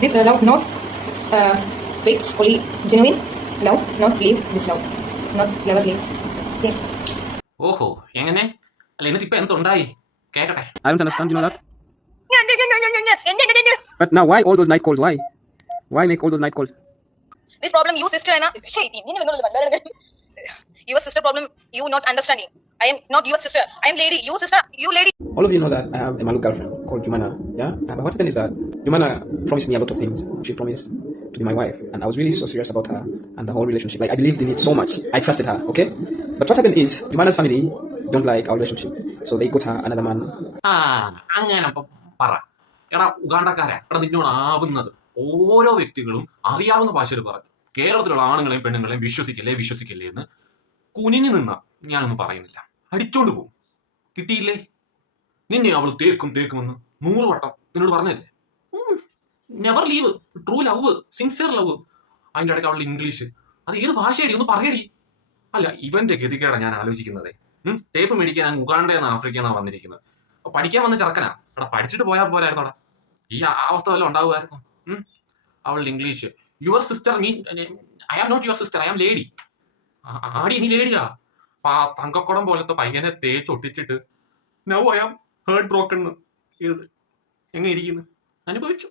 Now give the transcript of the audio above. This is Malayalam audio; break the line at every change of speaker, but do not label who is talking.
This uh, love not uh, fake, only genuine love, not leave this love. Not never leave. Okay.
ഓഹോ എങ്ങനെ അല്ല എന്നിട്ട് ഇപ്പൊ എന്തുണ്ടായി കേക്കട്ടെ
I don't understand, you know that? But now, why all those night calls? Why? Why make all those night calls?
This problem you sister and your sister problem you not understanding. I am not your sister. I am lady. You sister. You lady.
All of you know that I have a Malu girlfriend called Jumana. Yeah? Uh, But what happened is that Jumana promised me a lot of things. She promised to be my wife. And I was really so serious about her and the whole relationship. Like, I believed in it so much. I trusted her, okay? But what happened is, Jumana's family don't like our relationship. So they got her another man.
Ah, അങ്ങനെ പറ എടാ ഉഗാണ്ടക്കാരെ എടാ നിന്നോട് ആവുന്നത് ഓരോ വ്യക്തികളും അറിയാവുന്ന ഭാഷയിൽ പറഞ്ഞു കേരളത്തിലുള്ള ആണുങ്ങളെയും പെണ്ണുങ്ങളെയും വിശ്വസിക്കില്ലേ വിശ്വസിക്കില്ലേ എന്ന് കുനിഞ്ഞു നിന്ന ഞാനൊന്നും പറയുന്നില്ല. അടിച്ചോണ്ട് പോകും. കിട്ടിയില്ലേ? നിന്നെ അവൾ തേക്കും തേക്കുമെന്ന് നൂറ് വട്ടം നിന്നോട് പറഞ്ഞല്ലേ never leave true love sincere love അതിന്റെ ഇടയ്ക്ക് അവളുടെ ഇംഗ്ലീഷ് അത് ഏത് ഭാഷയടി? ഒന്ന് പറയടി. അല്ല ഇവന്റെ ഗതികേടാണ് ഞാൻ ആലോചിക്കുന്നത്. തേപ്പ് മേടിക്കാൻ ഉഗാണ്ടെന്ന് ആഫ്രിക്ക ആഫ്രിക്കന്നാണ് വന്നിരിക്കുന്നത്. അപ്പൊ പഠിക്കാൻ വന്ന ചെറുക്കനാ. അവിടെ പഠിച്ചിട്ട് പോയാൽ പോലായിരുന്നു അവിടെ ഈ അവസ്ഥ വല്ലതും ഉണ്ടാവുമായിരുന്നു? അവളുടെ English your sister mean I am not your sister I am lady ആടി നീ ലേഡിയാ തങ്കക്കുടം പോലത്തെ പയ്യനെ തേച്ചൊട്ടിച്ചിട്ട് now I am heart broken ഏത് എങ്ങനെ ഇരിക്കുന്നു? അനുഭവിച്ചു.